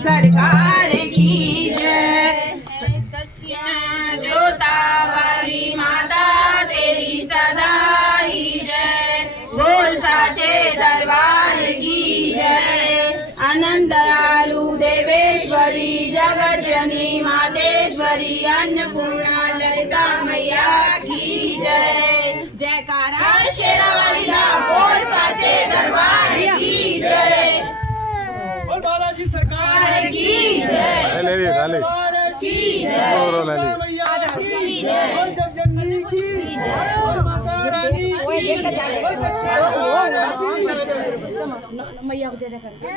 सरकार की जय। जोता वाली माता तेरी सदा ही जय। बोल साचे दरबार की जय। अनंत आलू देवेश्वरी जगज्जनी मातेश्वरी अन्नपूर्णा ललिता मैया की जय। जयकारा शेरावाली दा बोल साचे दरबार की जय। बालाजी सरकार की जय। ले ले ले की जय। और ले ले की जय। और जगजननी की जय और माता रानी की जय। मैया को जय जय करके